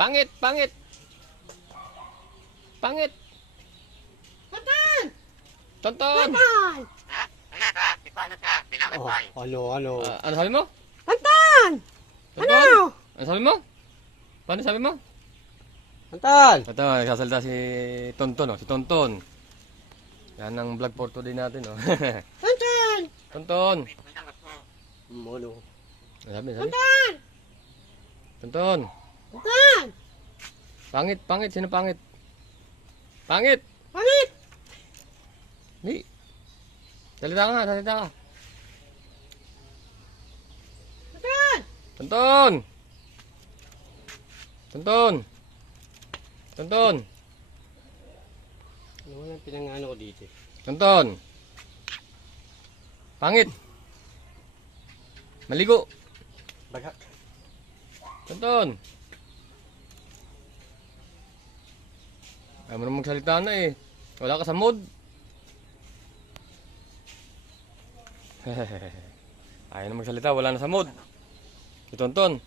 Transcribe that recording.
Pangit, pangit. Pangit. Tonton! Tonton. Tonton! Oh, ano? Ano sabi mo? Tonton! Tonton? Ano? Ano sabi mo? Paano sabi mo? Antal! Ito, nagsasalita si Tonton, oh. Si Tonton. Yan ang vlog for today natin, oh. Tonton! Tonton. Ano? Sabi. Tonton! Tonton. Tonton! Pangit, pangit. Sino pangit? Pangit. Pangit! Di. Salita ka nga, salita ka. Tonton! Tonton. Tonton. Tonton. Ano yung pinangano ko dito? Tonton. Pangit. Maligo. Bagak. Tonton. Ayaw mo na magsalita na eh. Wala ka sa mood. Ayaw na magsalita, wala na sa mood. Si Tonton.